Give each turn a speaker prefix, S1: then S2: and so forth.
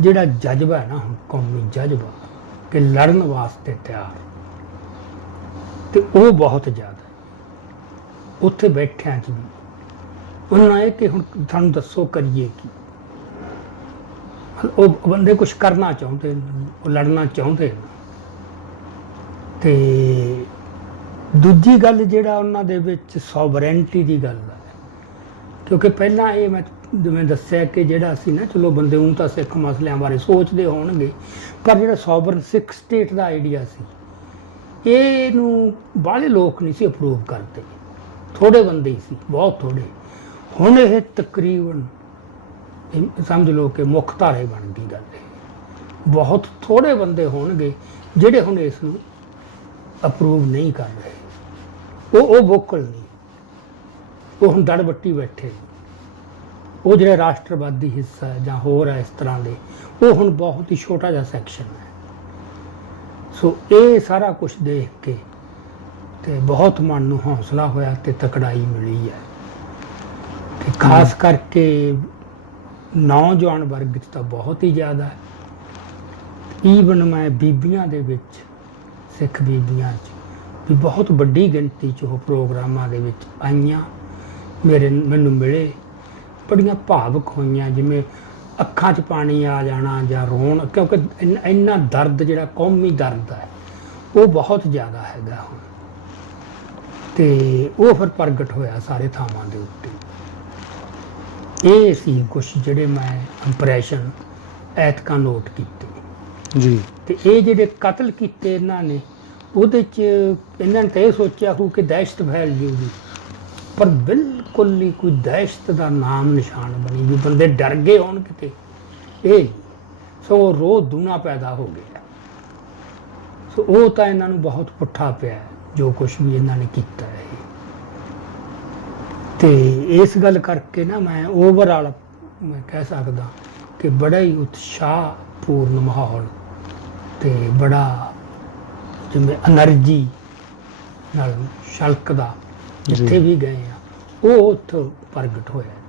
S1: ਜਿਹੜਾ ਜਜ਼ਬਾ ਹੈ ਨਾ, ਹੁਣ ਕੌਮੀ ਜਜ਼ਬਾ ਕਿ ਲੜਨ ਵਾਸਤੇ ਤਿਆਰ। ਤੇ ਉਹ ਬਹੁਤ ਜ਼ਿਆਦਾ ਉੱਥੇ ਬੈਠਿਆਂ ਚ ਵੀ। ਉਹਨਾਂ ਇਹ ਕਿ ਹੁਣ ਤੁਹਾਨੂੰ ਦੱਸੋ ਕਰੀਏ ਕੀ? ਉਹ ਬੰਦੇ ਕੁਝ ਕਰਨਾ ਚਾਹੁੰਦੇ ਨੇ, ਉਹ ਲੜਨਾ ਚਾਹੁੰਦੇ ਨੇ। ਤੇ ਦੂਜੀ ਗੱਲ ਜਿਹੜਾ ਉਹਨਾਂ ਦੇ ਵਿੱਚ ਸੋਵਰੈਂਟੀ ਦੀ ਗੱਲ ਹੈ। ਕਿਉਂਕਿ ਪਹਿਲਾਂ ਇਹ ਮੈਂ ਜਿਵੇਂ ਦੱਸਿਆ ਕਿ ਜਿਹੜਾ ਅਸੀਂ ਨਾ, ਚਲੋ ਬੰਦੇ ਉਹ ਤਾਂ ਸਿੱਖ ਮਸਲਿਆਂ ਬਾਰੇ ਸੋਚਦੇ ਹੋਣਗੇ, ਪਰ ਜਿਹੜਾ ਸੋਵਰਨ ਸਿੱਖ ਸਟੇਟ ਦਾ ਆਈਡੀਆ ਸੀ, ਇਹਨੂੰ ਬਾਹਲੇ ਲੋਕ ਨਹੀਂ ਸੀ ਅਪਰੂਵ ਕਰਦੇ। ਥੋੜੇ ਬੰਦੇ ਹੀ ਸੀ, ਬਹੁਤ ਥੋੜੇ ਹੁਣ ਇਹ ਤਕਰੀਬਨ ਸਮਝ ਲਓ ਕਿ ਮੁੱਖ ਧਾਰੇ ਬਣ ਗਈ ਗੱਲ ਇਹ। ਬਹੁਤ ਥੋੜੇ ਬੰਦੇ ਹੋਣਗੇ ਜਿਹੜੇ ਹੁਣ ਇਸ ਨੂੰ ਅਪਰੂਵ ਨਹੀਂ ਕਰ ਰਹੇ। ਉਹ ਉਹ ਵੋਕਲ ਨਹੀਂ। ਉਹ ਹੁਣ ਦੜਬੱਟੀ ਬੈਠੇ ਨੇ। ਉਹ ਜਿਹੜਾ ਰਾਸ਼ਟਰਵਾਦੀ ਹਿੱਸਾ ਹੈ ਜਾਂ ਹੋਰ ਹੈ ਇਸ ਤਰ੍ਹਾਂ ਦੇ ਉਹ ਹੁਣ ਬਹੁਤ ਹੀ ਛੋਟਾ ਜਿਹਾ ਸੈਕਸ਼ਨ ਹੈ। ਸੋ ਇਹ ਸਾਰਾ ਕੁਝ ਦੇਖ ਕੇ ਤੇ ਬਹੁਤ ਮਨ ਨੂੰ ਹੌਸਲਾ ਹੋਇਆ ਤੇ ਤਕੜਾਈ ਮਿਲੀ ਹੈ। ਤੇ ਖਾਸ ਕਰਕੇ ਨੌਜਵਾਨ ਵਰਗ 'ਚ ਤਾਂ ਬਹੁਤ ਹੀ ਜ਼ਿਆਦਾ ਹੈ। ਈਵਨ ਮੈਂ ਬੀਬੀਆਂ ਦੇ ਵਿੱਚ ਸਿੱਖ ਬੀਬੀਆਂ 'ਚ ਵੀ ਬਹੁਤ ਵੱਡੀ ਗਿਣਤੀ 'ਚ ਉਹ ਪ੍ਰੋਗਰਾਮਾਂ ਦੇ ਵਿੱਚ ਆਈਆਂ। ਮੇਰੇ ਮੈਨੂੰ ਮਿਲੇ। ਬੜੀਆਂ ਭਾਵਕ ਹੋਈਆਂ ਜਿਵੇਂ ਅੱਖਾਂ 'ਚ ਪਾਣੀ ਆ ਜਾਣਾ ਜਾਂ ਰੋਣ ਕਿਉਂਕਿ ਇੰਨ- ਦਰਦ ਜਿਹੜਾ ਕੌਮੀ ਦਰਦ ਹੈ ਉਹ ਬਹੁਤ ਜ਼ਿਆਦਾ ਹੈਗਾ ਹੁਣ। ਤੇ ਉਹ ਫਿਰ ਪ੍ਰਗਟ ਹੋਇਆ ਸਾਰੇ ਥਾਵਾਂ ਦੇ ਉੱਤੇ। ਇਹ ਸੀ ਕੁਝ ਜਿਹੜੇ ਮੈਂ ਇੰਪ੍ਰੈਸ਼ਨ ਐਤਕਾਂ ਨੋਟ ਕੀਤੇ।
S2: ਜੀ।
S1: ਤੇ ਇਹ ਜਿਹੜੇ ਕਤਲ ਕੀਤੇ ਇਹਨਾਂ ਨੇ ਉਹਦੇ ਚ ਇਹਨਾਂ ਨੇ ਤਾਂ ਇਹ ਸੋਚਿਆ ਹੋ ਕਿ ਦਹਿਸ਼ਤ ਫੈਲ ਜੂਗੀ ਪਰ ਬਿਲਕੁਲ ਹੀ ਕੋਈ ਦਹਿਸ਼ਤ ਦਾ ਨਾਮ ਨਿਸ਼ਾਨ ਬਣੀ ਵੀ ਬੰਦੇ ਡਰ ਗਏ ਹੋਣ ਕਿਤੇ। ਇਹ ਸੋ ਉਹ ਰੋਹ ਦੂਣਾ ਪੈਦਾ ਹੋ ਗਿਆ। ਸੋ ਉਹ ਤਾਂ ਇਹਨਾਂ ਨੂੰ ਬਹੁਤ ਪੁੱਠਾ ਪਿਆ, ਜੋ ਕੁਝ ਵੀ ਇਹਨਾਂ ਨੇ ਕੀਤਾ ਹੈ। ਤੇ ਇਸ ਗੱਲ ਕਰਕੇ ਨਾ ਮੈਂ ਓਵਰ ਆਲ ਮੈਂ ਕਹਿ ਸਕਦਾ ਕਿ ਬੜਾ ਹੀ ਉਤਸ਼ਾਹ ਪੂਰਨ ਮਾਹੌਲ ਤੇ ਬੜਾ ਜਿਵੇਂ એનર્ਜੀ ਨਾਲ ਛਲਕਦਾ ਜਿੱਥੇ। ਵੀ ਗਏ ਆ ਉਹ ਉੱਥੋਂ ਪ੍ਰਗਟ ਹੋਇਆ